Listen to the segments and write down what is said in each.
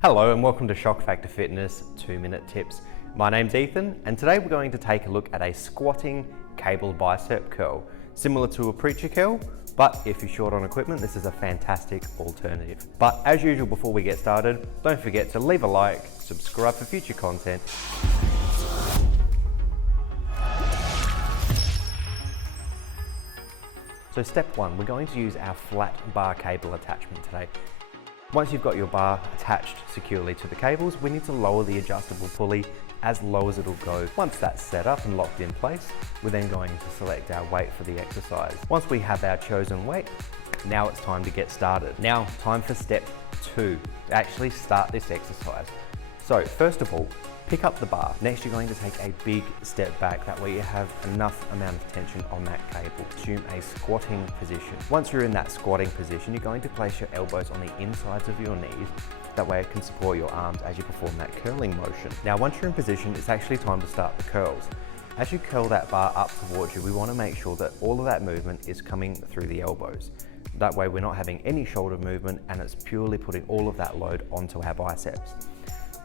Hello and welcome to Shock Factor Fitness 2-Minute Tips. My name's Ethan and today we're going to take a look at a squatting cable bicep curl, similar to a preacher curl, but if you're short on equipment, this is a fantastic alternative. But as usual, before we get started, don't forget to leave a like, subscribe for future content. So step one, we're going to use our flat bar cable attachment today. Once you've got your bar attached securely to the cables, we need to lower the adjustable pulley as low as it'll go. Once that's set up and locked in place, we're then going to select our weight for the exercise. Once we have our chosen weight, now it's time to get started. Now, time for step two, to actually start this exercise. So first of all, pick up the bar. Next, you're going to take a big step back. That way you have enough amount of tension on that cable. Assume a squatting position. Once you're in that squatting position, you're going to place your elbows on the insides of your knees. That way it can support your arms as you perform that curling motion. Now, once you're in position, it's actually time to start the curls. As you curl that bar up towards you, we want to make sure that all of that movement is coming through the elbows. That way we're not having any shoulder movement and it's purely putting all of that load onto our biceps.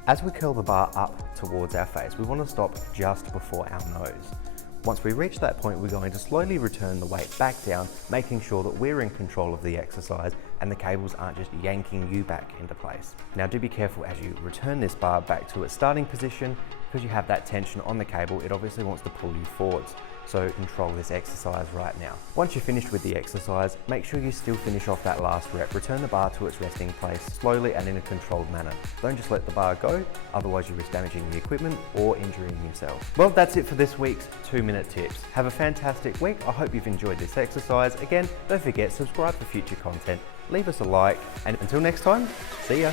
As we curl the bar up towards our face, we want to stop just before our nose. Once we reach that point, we're going to slowly return the weight back down, making sure that we're in control of the exercise and the cables aren't just yanking you back into place. Now do be careful as you return this bar back to its starting position, because you have that tension on the cable, it obviously wants to pull you forwards. So control this exercise right now. Once you're finished with the exercise, make sure you still finish off that last rep. Return the bar to its resting place slowly and in a controlled manner. Don't just let the bar go, otherwise you risk damaging the equipment or injuring yourself. Well, that's it for this week's 2-Minute Tips. Have a fantastic week. I hope you've enjoyed this exercise. Again, don't forget, subscribe for future content, leave us a like, and until next time, see ya.